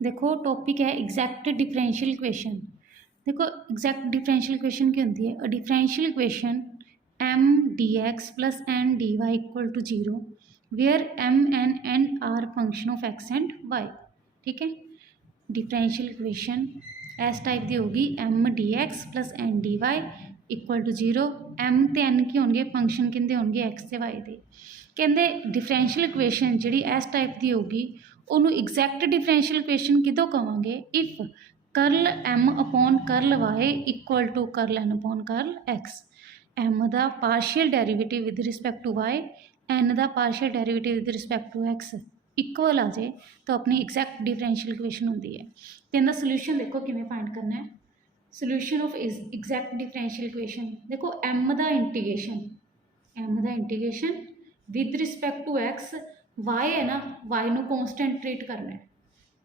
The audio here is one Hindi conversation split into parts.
देखो टॉपिक है एग्जैक्ट डिफरेंशियल इक्वेशन। देखो एग्जैक्ट डिफरेंशियल इक्वेशन क्या होती है? A differential equation M D x plus N D Y equal to zero where M N and are function of X and Y. ठीक है, डिफरेंशियल इक्वेशन इस टाइप की होगी M D x plus N D Y equal to zero. M तो एन की होंगे फंक्शन किंदे होंगे एक्स ते वाई दे। कहते डिफरेंशियल इक्वेशन जी इस टाइप की होगी उन्होंने एग्जैक्ट डिफरेंशियल इक्वेशन किदों कहोगे? If curl M upon curl y equal to curl N upon curl x. M का partial derivative with respect to y N का partial derivative with respect to x equal आ जाए तो अपनी एग्जैक्ट डिफरेंशियल इक्वेशन होती है। तो इनका सोल्यूशन देखो किमें फाइंड करना है। Solution of exact differential equation देखो एम का integration with respect to x Y है ना, वाई नू कॉन्सटेंट ट्रीट करना है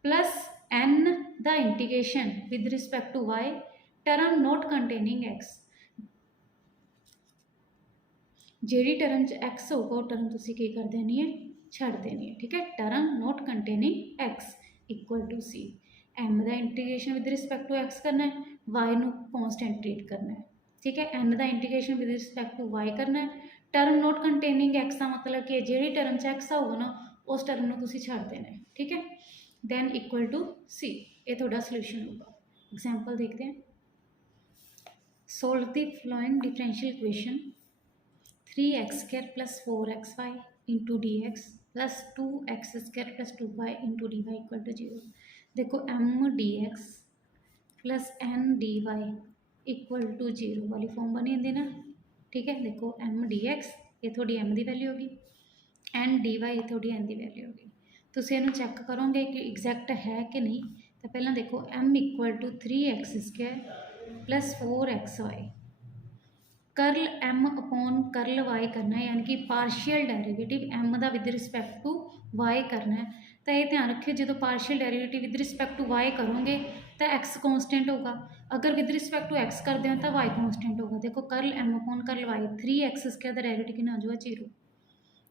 plus N the integration with respect to Y term not containing x. जी टर्म च एक्स होगा वो टर्म तुम की कर देनी है, छड़ देनी है। ठीक है, term not containing x equal to c. M का integration with respect to x करना है, वाई नू कॉन्सटेंट ट्रीट करना है। ठीक है, एन का integration with respect to Y करना है। टर्म नॉट कंटेनिंग एक्स का मतलब कि जी टर्म च एक्स होगा ना उस टर्म को तुम छड़ देना है। ठीक है, दैन इक्वल टू सी, ये थोड़ा सोल्यूशन होगा। एग्जाम्पल देखते हैं। Solve the following differential equation 3x² plus 4xy into D x plus 2x² plus 2y into D Y equal to zero. देखो M D x plus N D Y equal to zero वाली फॉर्म बनी होंगी ना। ठीक है, देखो एम डी एक्स ये थोड़ी एम की वैल्यू होगी, एन डी वाई ये थोड़ी एन की वैल्यू होगी। तुम इन्हू चैक करोगे कि एग्जैक्ट है कि नहीं। तो पहला देखो M equal to 3x² plus 4xy करल एम अपॉन करल वाई करना है, यानी कि पार्शियल डेरीवेटिव एम का विद रिस्पैक्ट टू वाई करना है। तो ये ध्यान रखियो जो partial derivative with respect to Y करोगे तो एक्स कॉन्सटेंट होगा, अगर विद रिस्पैक्ट टू एक्स कर दें तो वाई कॉन्सटेंट होगा। देखो curl M upon curl Y 3x² का डेरीवेटिव कितना आ जाएगा? जीरो,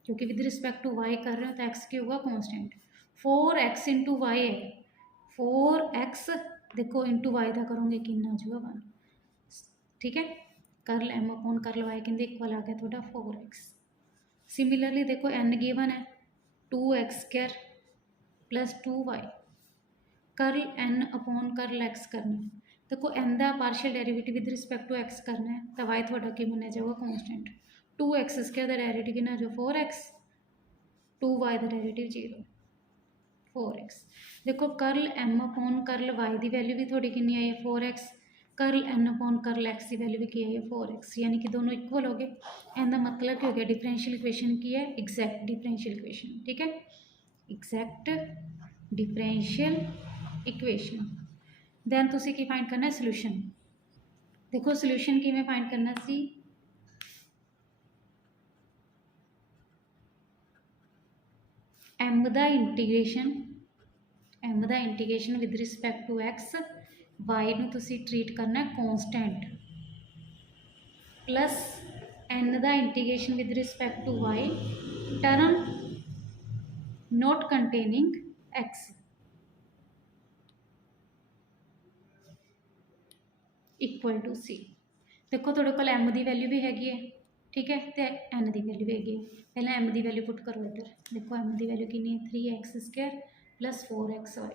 क्योंकि विद रिस्पैक्ट टू वाई कर रहे हो तो एक्स की होगा कॉन्सटेंट। 4x इंटू वाई है 4x, देखो इंटू वाई का करोगे कितना आ जाएगा? 1। ठीक है, करल एम अपॉन करल वाई कहते इक्वल आ गया थोड़ा 4x। सिमिलरली देखो एन गिवन है 2x² प्लस 2y करल एन अपॉन करल एक्स करना है। देखो एन का partial derivative with respect to x करना है तो वाई थोड़ा कि बन जाएगा कॉन्सटेंट। 2x² का डेरीवेटिव कितना जो 4x, 2y का डेरीवेटिव जीरो 4x। देखो curl M upon curl Y की वैल्यू भी थोड़ी कितनी आई है 4x, करल एन अपॉन करल एक्स की वैल्यू भी की है 4x, यानी कि दोनों इक्वल हो गए। इनका मतलब क्या हो गया? डिफरेंशियल इक्वेशन की है एग्जैक्ट डिफरेंशियल इक्वेशन। ठीक है, एग्जैक्ट डिफरेंशियल इक्वेशन। दैन तुसी की फाइंड करना है सोल्यूशन। देखो सोल्यूशन किवें फाइंड करना सी। एम का integration with respect to x, y नू तुसी ट्रीट करना है कॉन्सटेंट प्लस एन का integration with respect to Y term not containing x equal to सी। देखो थोड़े को एम की वैल्यू भी हैगी है। ठीक है, तो एन की वैल्यू भी हैगी है। पहले एम की वैल्यू पुट करो इधर। देखो एम की वैल्यू कितनी है 3x² plus 4xy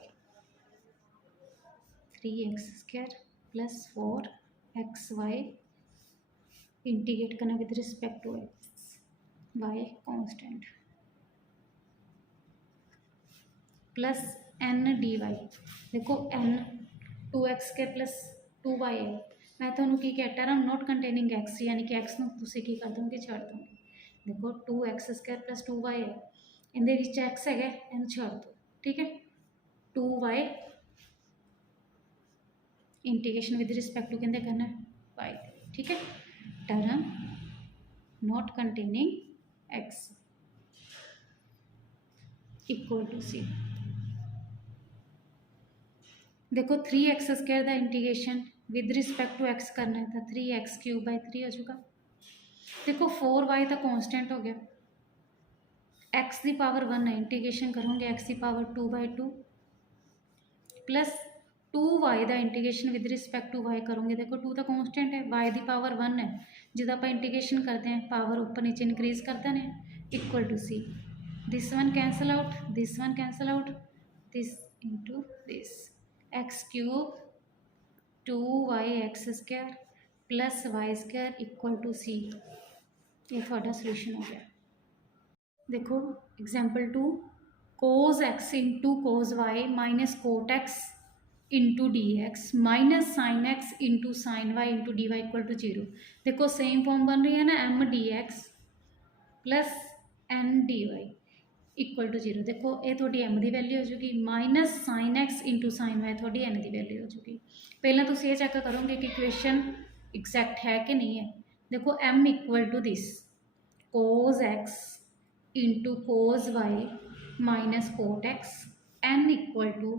3x² plus 4xy integrate करना with respect to x, Y constant plus N D y. देखो एन 2x² प्लस 2y है, मैं थोड़ा की क्या टर्म नॉट कंटेनिंग एक्स, यानी कि एक्स तुम की कर दूँगी छड़ दूँगी। देखो 2x² प्लस 2y है, इनके एक्स है इन छड़ दो। ठीक है, 2y integration with respect to कहते करना वाई। ठीक है, term not containing x equal to सी। देखो 3x² का integration with respect to x करना है तो 3x³ हो चुका। देखो 4y तो कॉन्स्टेंट हो गया, x की पावर 1 है, इंटीग्रेशन करोगे x की पावर 2/2 प्लस 2y का integration with respect to y करोगे। देखो 2 तो कॉन्सटेंट है, y की पावर 1 है, जिदा आप इंटीग्रेशन करते हैं पावर ऊपर नीचे इनक्रीज करते हैं, equal to c. This one cancel out, this one cancel out, this into this, x cube 2y(x² plus y² equal to c. ये थोड़ा सोल्यूशन हो गया। देखो example 2, cos x into cos y minus cot x into D x minus sine x into sine y into D Y equal to 0। देखो सेम फॉर्म बन रही है ना, m D x plus N D Y equal to 0। देखो ये थोड़ी एम की वैल्यू हो जूगी, minus sine x into sine y थोड़ी एन की वैल्यू हो जूगी। पहला तुम ये चेक करोगे कि इक्वेशन एग्जैक्ट है कि नहीं है। देखो M equal to this cos x into cos y minus cot x, N equal to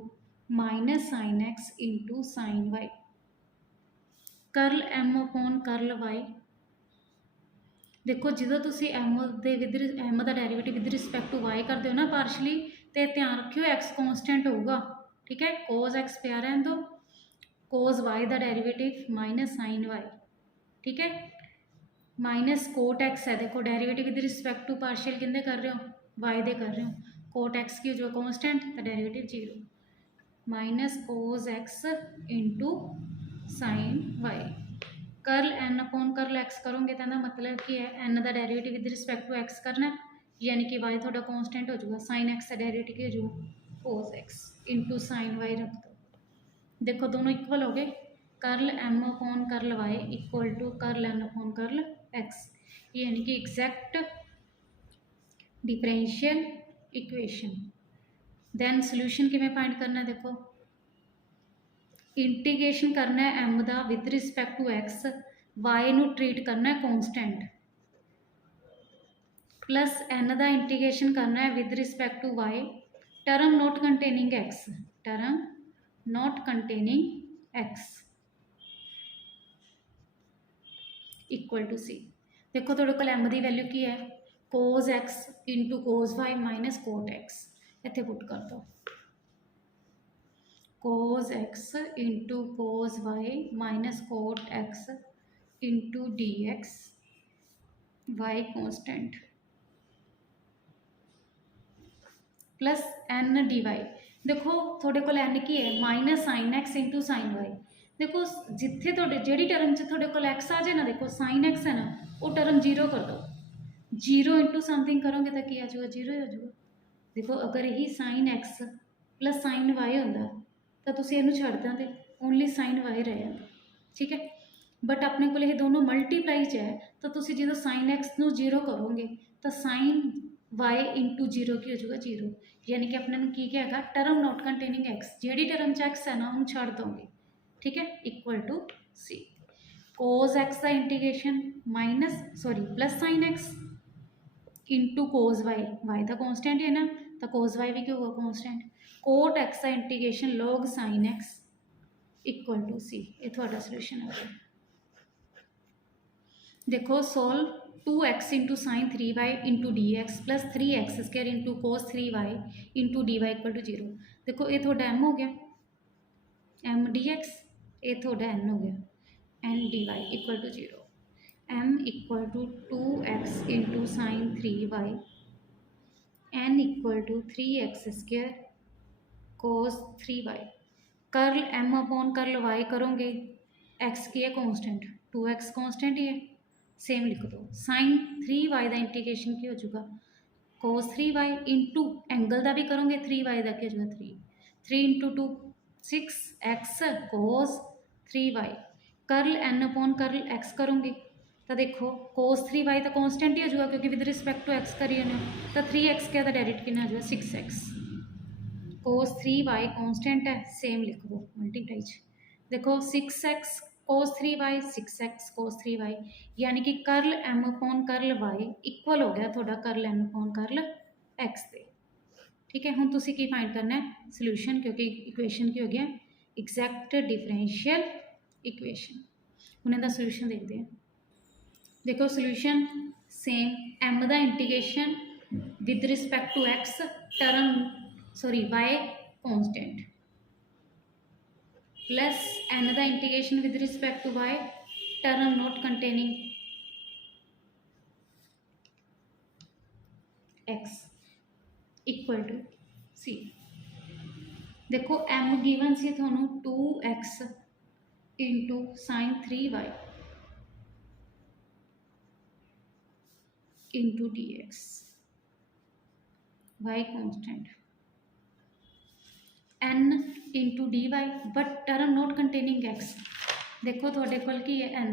minus sine x into sine Y, curl M upon curl Y. देखो जो तुम एम के विद एम का derivative with respect to Y करते हो ना पार्शली, तो ध्यान रखियो एक्स कॉन्सटेंट होगा, ठीक है। कोस एक्स पिया रहन दो, कोस वाई का डेरीवेटिव माइनस साइन वाई, ठीक है, माइनस कोट एक्स है। देखो derivative with respect to partial किंदे कर रहे हो, वाई दे कर रहे हो, कोट एक्स की जो कॉन्सटेंट तो derivative 0, minus cos x into sine Y, curl N upon curl X करोगे तो मतलब कि है एन का derivative with respect to x करना है, यानी कि वाई थोड़ा कॉन्सटेंट हो जाएगा, साइन एक्स का डेरीवेटिव की हो जाएगा cos x into sine y रख दो। देखो दोनों इक्वल हो गए, curl M upon curl y equal to curl N upon curl x, यानी कि exact differential equation. Then solution किमें फाइंड करना है, देखो इंटीग्रेशन करना है एम का with respect to x, y नू ट्रीट करना है कॉन्सटेंट, प्लस एन का इंटीग्रेशन करना है with respect to Y, term not containing x, term not containing x equal to सी। देखो थोड़े को एम की वैल्यू की है, cos x into cos y minus cot x, इतने पुट कर दो, cos x into cos y minus cot x into D x, y constant plus N D y. देखो थोड़े को एन की है minus sine x into sine y. देखो जिथे थोड़े जी टर्म च थोड़े को एक्स आ जाए ना, देखो साइन एक्स है ना, वो टर्म 0 कर दो, 0 इंटू समथिंग करोगे तो क्या आ जाएगा, 0 ही आ जाएगा। देखो अगर यही sine X plus sine Y होंदा तो तुम इनू छड़ देंगे, ओनली साइन वाई रह जाता, ठीक है। बट अपने को ये दोनों मल्टीप्लाई च है, तो तुम जो साइन एक्स नू 0 करोगे तो साइन वाई इंटू 0 की हो जाएगा 0, यानी कि अपने की क्या है, टर्म नॉट कंटेनिंग एक्स, जी टर्म च एक्स है ना उन्होंने छड़ दोगे, ठीक है, equal to c. Cos x का integration minus sorry plus sine x into cos y, y का कॉन्सटेंट है ना, तो कोस वाई भी क्या होगा कॉन्सटेंट, कोट एक्स का integration log sine x equal to c. ये थोड़ा सोल्यूशन हो गया। देखो solve 2x into sine 3y into D x plus 3x² into cos 3y into D Y equal to 0। देखो ये थोड़ा एम हो गया, एम डी एक्स, ये थोड़ा एन हो गया, N D Y equal to 0, M equal to 2x into sine 3y, N equal to 3x² cos 3y, curl M upon curl Y करोगे, एक्स की है कॉन्स्टेंट, 2x कॉन्स्टेंट ही है, सेम लिख दो, साइन 3y का इंटीग्रेशन की हो जाएगा कोस 3y इंटू एंगल का भी करोगे 3y का क्या हो जाएगा 3 into 2 6x cos 3y, curl N upon curl X करोगे तो देखो कोस 3y तो कॉन्स्टेंट ही हो जाएगा क्योंकि विद रिस्पैक्ट टू एक्स करिए ना, तो 3x क्या था डायरेक्ट कितना हो जाएगा 6x, कोस 3y कॉन्स्टेंट है, सेम लिख दो मल्टीप्लाई। देखो 6x cos 3y 6x cos 3y, यानी कि curl M upon curl y equal हो गया थोड़ा curl M upon curl x दे, ठीक है। हुण तुसीं की फाइंड करना है सोल्यूशन, क्योंकि इक्वेशन की हो गया एग्जैक्ट डिफरेंशियल इक्वेशन। हुण इहदा सोल्यूशन देखते हैं। देखो सोल्यूशन सेम एम का integration with respect to x term sorry y constant, plus n का integration with respect to y term not containing x equal to c। देखो m गिवन सी थानू 2x into sin 3y into dx y constant n into dy but term not containing x। देखो थोड़े कोल की है n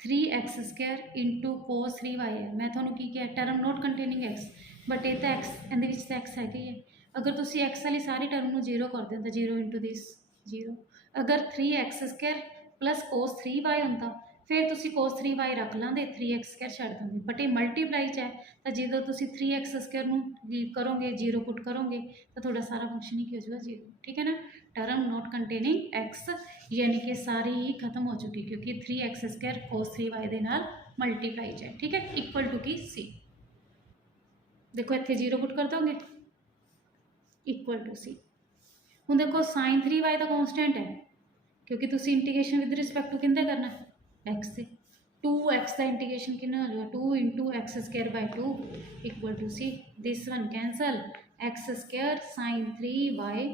3x² into cos 3y है। मैं थोनू की किया term not containing x but ये तो x ਇਹਦੇ ਵਿੱਚ ਤਾਂ x है ही है। अगर ਤੁਸੀਂ x वाली सारी टर्म ਨੂੰ 0 कर ਦਿਓ ਤਾਂ 0 इंटू दिस 0। अगर 3x² प्लस cos 3y ਹੁੰਦਾ फिर ਤੁਸੀਂ cos 3y रख ਲਾਂਦੇ 3x² ਛੱਡ ਦਿੰਦੇ बट ये मल्टीप्लाई च है तो जो ਤੁਸੀਂ 3x² ਨੂੰ करोगे 0 पुट करोगे तो थोड़ा सारा फंक्शन ही हो जाएगा 0। ठीक है ना। टर्म नॉट कंटेनिंग x यानी कि सारी ही खत्म हो चुकी क्योंकि 3x² cos 3y ਦੇ ਨਾਲ मल्टीप्लाई च है। ठीक है इक्वल टू की c। देखो इतने 0 पुट कर दोगे इक्वल टू सी। हूँ देखो sin 3y तो कॉन्स्टेंट है क्योंकि तुम इंटीग्रेशन विद रिस्पेक्ट टू किंदे करना x से 2x का इंटीग्रेशन कितना हो जाएगा 2 into x² by 2 equal to c. This one cancel x² sin 3y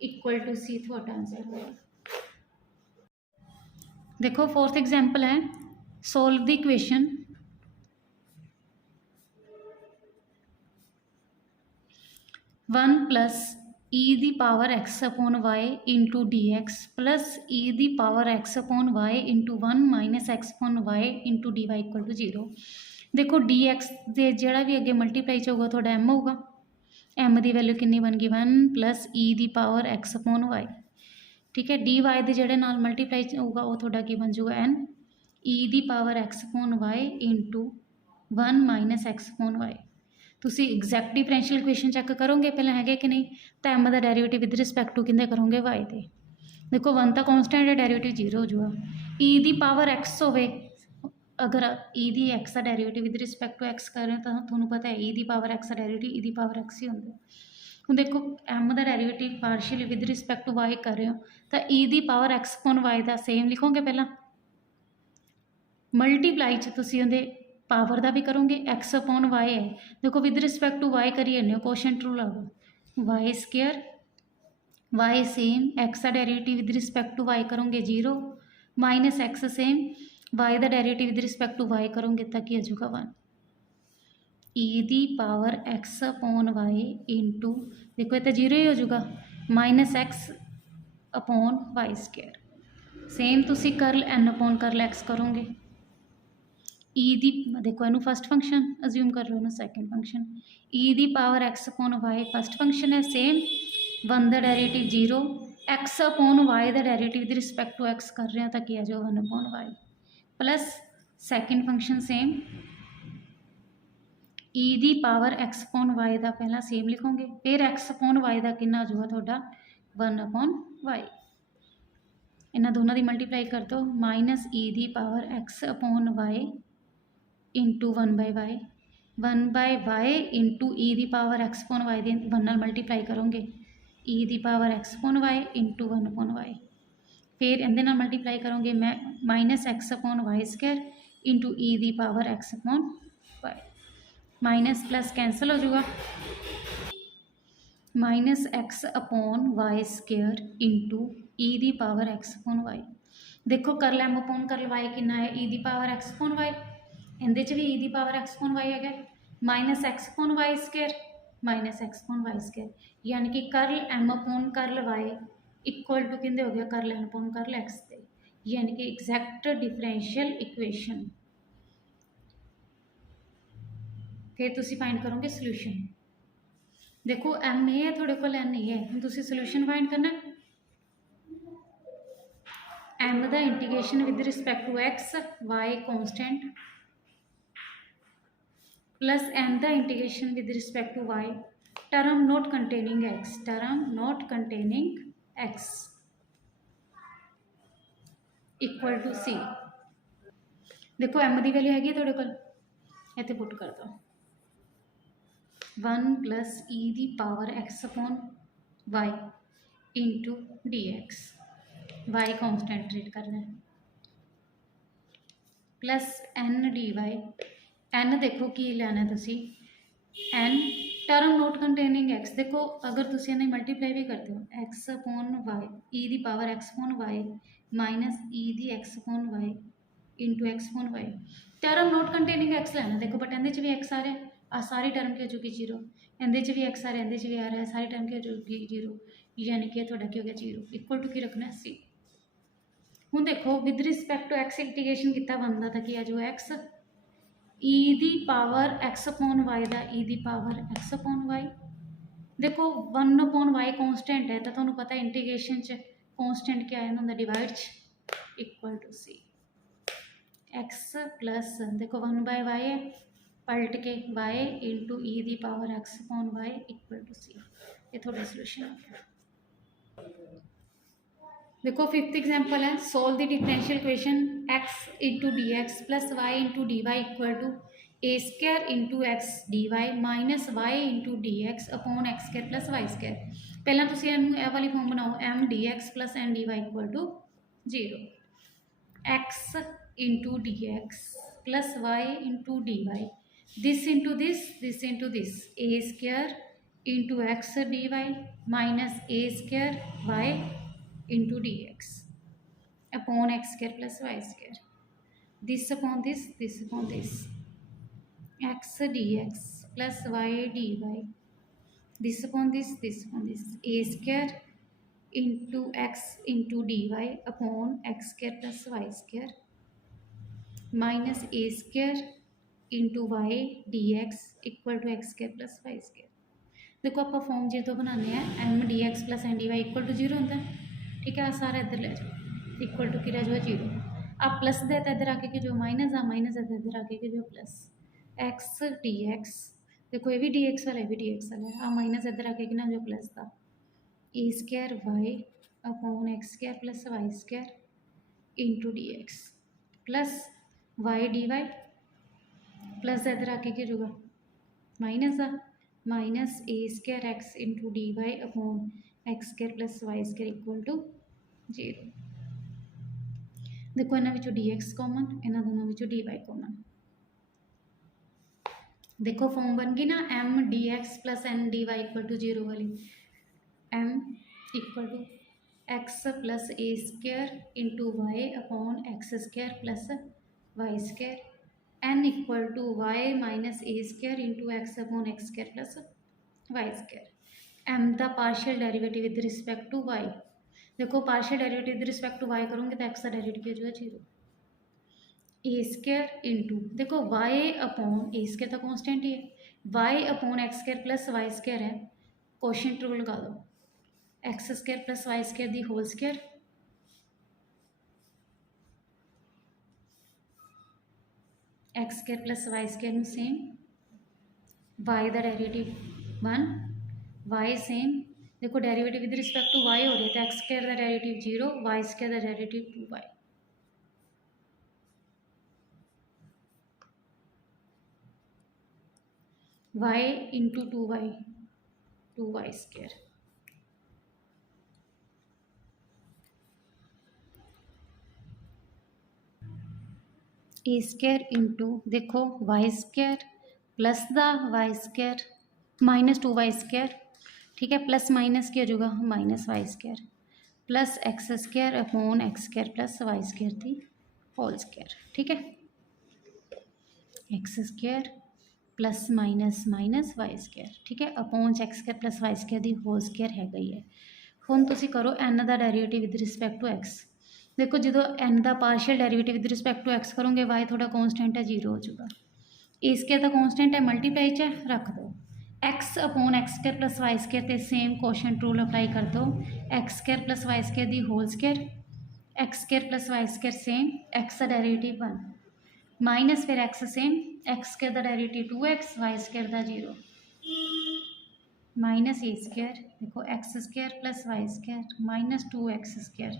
equal to c थोड़ा आंसर होगा। देखो फोर्थ एग्जाम्पल है solve the equation 1 plus e दी power x upon y into D x plus e दी power x upon y into 1 minus x upon y into D Y equal to 0। देखो डी एक्स के जोड़ा भी अगे मल्टीप्लाई होगा थोड़ा m होगा m की वैल्यू कितनी बन गई 1 प्लस e दी पावर x अपॉन y। ठीक है डी वाई के जोड़े नाल मल्टीप्लाई होगा वो थोड़ा की बन जाऊगा n e दी power x upon y into 1 minus x upon y। तुसी एग्जैक्ट डिफरेंशियल इक्वेशन चैक करोगे पहले है कि नहीं तो एम का डेरिवेटिव विद रिस्पेक्ट टू किंदे करोगे वाई दे। देखो 1 तो कॉन्स्टेंट है डेरिवेटिव 0 हो जाएगा ई दी पावर x होवे अगर ई दी x का derivative with respect to x कर रहे हो तो थोड़ा पता है ई दी पावर x का डेरिवेटिव ई दी पावर x ही होंगे। हूँ देखो एम का derivative partial with respect to y कर रहे हो तो ई दी पावर x अपॉन वाई का सेम लिखोगे पहला मल्टीप्लाई च पावर का भी करोगे x अपॉन वाई है। देखो विद रिस्पेक्ट टू वाई करिए क्वेश्चन ट्रू लगा y square y same x का derivative with respect to Y करोगे 0 माइनस x सेम वाई का derivative with respect to Y करोगे तक ही आ जाएगा 1 ई दी power x upon Y into देखो ये तो 0 ही हो जाएगा minus x upon y square same तुसी curl n upon curl x करोगे ई दी देखो इनू फस्ट फंक्शन अज्यूम कर लो इनू सैकेंड फंक्शन ई दी power x upon Y first function है सेम 1 का डेरिवेटिव 0 x अपॉन वाई का derivative with respect to x कर रहे हैं तो किया जाओ 1 upon Y plus second function same E दी पावर x अपॉन वाई का पहला सेम लिखोगे फिर x अपॉन वाई का कितना आ जाएगा थोड़ा 1 अपॉन वाई। इन्होंने दोनों की मल्टीप्लाई कर दो minus E the power x upon Y into 1 by Y into E the power x upon Y दी 1 नाल मल्टीप्लाई करोगे ई दी power x upon Y into 1 upon Y फिर इहदे नाल मल्टीप्लाई करोगे मैं minus x upon Y square into ई दी power x upon Y minus plus cancel हो जाएगा minus x upon Y square into ई दी पावर x अपॉन वाई। देखो curl M upon curl y कितना है ई दी पावर x अपॉन वाई इहदे च भी ई दी पावर x अपॉन वाई है minus x upon Y square minus x upon Y square यानी कि curl m upon curl y equal to किंदे हो गया curl n upon curl x दे यानी कि एग्जैक्ट डिफरेंशियल इक्वेशन। फिर तुसी फाइंड करोगे सोल्यूशन। देखो m ए है थोड़े को n है हम तुसी सोल्यूशन फाइंड करना m का integration with respect to x y constant plus n का integration with respect to y term not containing x equal to c। देखो m की वैल्यू हैगी थोड़े को इतने पुट कर दो 1 प्लस ई दी power x upon Y into D x Y constant treat करना है plus N D Y N देखो की लेना तुसी एन टर्म नोट कंटेनिंग एक्स देखो अगर तुसी इन्हें मल्टीप्लाई भी करते हो X upon Y E the power x upon Y minus E the X upon Y into x upon Y term not containing X लेना देखो बट ਇਹਦੇ भी एक्स आ रहा है आ सारी टर्म की हो चुकी जीरो ਇਹਦੇ भी एक्स आ रहा है ਇਹਦੇ भी आ रहा है सारी टर्म की हो चुकी जीरो यानी कि थोड़ा की हो गया जीरो इक्वल टू की रखना सी हूँ देखो with respect to x integration कितना बनता था कि जो एक्स ई दी पावर एक्स अपॉन वाई का ई दी पावर एक्स अपॉन वाई देखो वन अपॉन वाई कॉन्सटेंट है तो तुम्हें पता इंटीग्रेशन च कॉन्सटेंट क्या है ना divide equal to c x plus देखो वन बाय वाई है पलट के y into E the power x upon y equal to c ये थोड़ा सोल्यूशन आ गया देखो फिफ्थ एग्जाम्पल है solve the differential equation x into D x plus Y into D Y equal to a square into x D Y minus y into D x upon x square plus Y square पहला तुम यह वाली फॉर्म बनाओ M D x plus N D Y equal to zero X into D x plus Y into D Y this into this A square into x D Y minus A square Y into D x upon x square plus Y square this upon this X D x plus Y D Y this upon this A square into X into D Y upon x square plus Y square minus A square into Y D X equal to X square plus Y square देखो आप फॉर्म जो तो बनाने M D x plus N D Y equal to zero होता है ठीक है सारा इधर ले जाओ इक्वल टू की रह जाओ जीरो आप प्लस देता इधर आके कि जो माइनस है इधर आके कि जो प्लस एक्स डी एक्स देखो ये भी डी एक्स वाला है भी डी एक्स वाला है माइनस इधर आके कि ना जो प्लस था a square y upon x square plus Y square into D x plus Y D y plus इधर आके कि जो माइनस आ minus A square x into D Y upon x square plus Y square equal to zero देखो इन्होंने डी एक्स कॉमन इन्होंने दोनों डी वाई कॉमन देखो फॉर्म बन गई ना m D x plus N D Y equal to zero वाली M equal to x plus a square into y upon x square plus Y square n equal to y minus A square into x upon x square plus Y square m the partial derivative with respect to y देखो partial derivative with respect to y करूँगी तो एक्स का डेरिवेटिव जो है जीरो ए स्क्र इंटू देखो वाई अपॉन ए स्क्र तो कॉन्स्टेंट ही है y upon x square plus Y square है क्वोशिएंट रूल लगा दो x square plus Y square the whole square x square plus Y square नू सेम वाई का डेरिवेटिव 1 वाई सेम देखो derivative with respect to y हो रही है तो एक्स स्क्र का डेरिवेटिव जीरो वाई स्क्र का derivative 2y y into 2y square a square into देखो y square plus the y square minus 2y square ठीक है प्लस माइनस क्या होगा minus Y square plus X square upon x square plus Y square the whole square ठीक है X square plus minus minus Y square ठीक है upon x square plus Y square the whole square है गई है हुण तुसीं करो एन का derivative with respect to X देखो जो एन का partial derivative with respect to x करोगे वाई थोड़ा कॉन्स्टेंट है जीरो हो जाएगा ए स्क्र तो कॉन्स्टेंट है मल्टीप्लाई च रख दो x upon x square plus Y square ते सेम क्वोशिएंट रूल अप्लाई कर दो x square plus Y square the whole square x square plus Y square same x का डेरिवेटिव 1 माइनस फिर एक्स सेम एक्स स्क्र का डेरिवेटिव 2x वाई स्क्र का जीरो माइनस ए स्क्र देखो x square plus Y square minus 2x square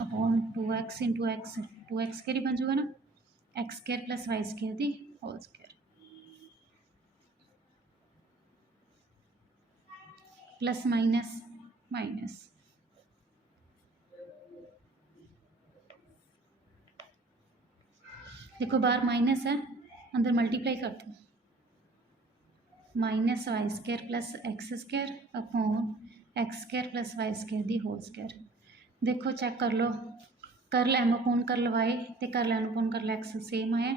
upon 2x into x 2x square ही बन जाएगा ना X square plus Y square the whole square plus minus minus देखो बाहर माइनस है, अंदर मल्टीप्लाई कर दो, minus Y square plus X square upon x square plus Y square the whole square. देखो चेक कर लो, curl M upon curl Y ते curl N upon curl X same आया,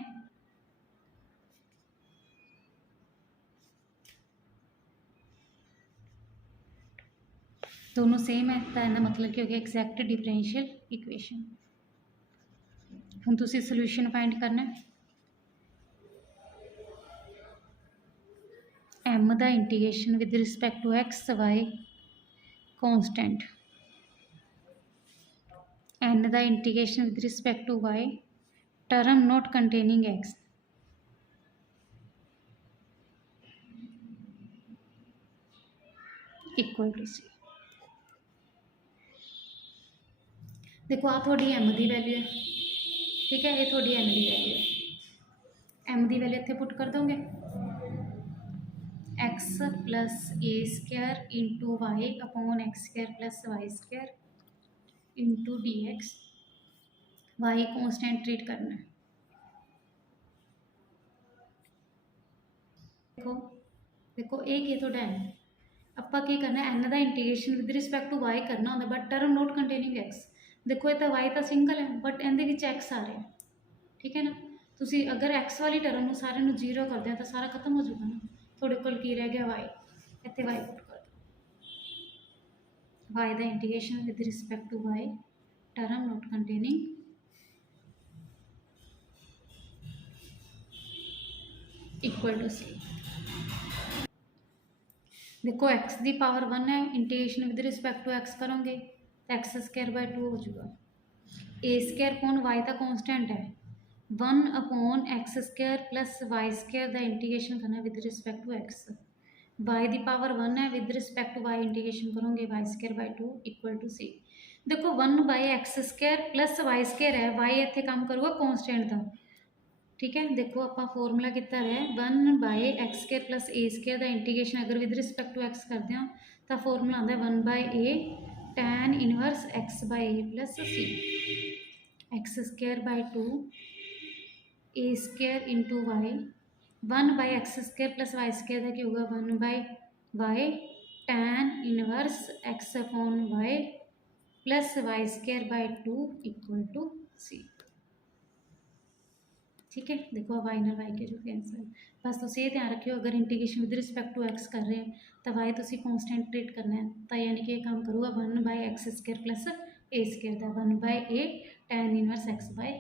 दोनों सेम है तो इहदा मतलब कि हो गया एग्जैक्ट डिफरेंशियल इक्वेशन। हुण तुसीं सोल्यूशन फाइंड करना है, एम का integration with respect to x y constant, n का integration with respect to Y term not containing x, equal to सी। देखो आ थोड़ी एम की वैल्यू है, ठीक है, ये थोड़ी एन की वैल्यू है, एम की वैल्यू इतने पुट कर दोगे, x plus a square into y upon x square plus Y square into D x, Y constant treat करना है। देखो देखो एक ये थोड़ा एन, ਆਪਾਂ ਕੀ करना है, एन का integration with respect to Y करना होंगे, but term not containing X. देखो ये तो वाई तो सिंगल है बट इहदे विच एक्स आ रहा है, ठीक है ना। तुसी अगर एक्स वाली टर्म में सारे में जीरो कर दें तो सारा खत्म हो जाएगा ना, थोड़े कोल की रह गया वाई, इतने वाई पुट कर दो, वाई का integration with respect to Y term not containing equal to सी। देखो एक्स की पावर 1 है, integration with respect to x करोगे तो एक्स स्क्वायर बाय 2 हो जाएगा, ए स्क्वायर अपॉन वाई का कॉन्स्टेंट है 1 upon x square plus Y square का इंटीग्रेशन करना with respect to x, y की पावर 1 है, with respect to y integration करोगे y square by 2 equal to सी। देखो 1 by x square plus Y square है, वाई इतने काम करूँगा कॉन्स्टेंट का, ठीक है। देखो आप फॉर्मूला कितना है, 1 by x square plus a square का इंटीग्रेशन अगर विद रिस्पैक्ट टू एक्स करते हैं तो फॉर्मूला आता है 1 by a tan inverse x by a plus c, x square by 2 a square into y, 1 by x square plus Y square का क्या होगा 1 by y tan inverse x upon Y plus Y square by 2 equal to c, ठीक है। देखो वाई ना वाई के जो कैंसल, बस तुम ये ध्यान रखियो अगर integration with respect to X कर रहे हैं तो वाई तुम कॉन्स्टेंट ट्रीट करना है, तो यानी कि काम करूँगा 1 by x square plus a square का 1 by a tan inverse x bye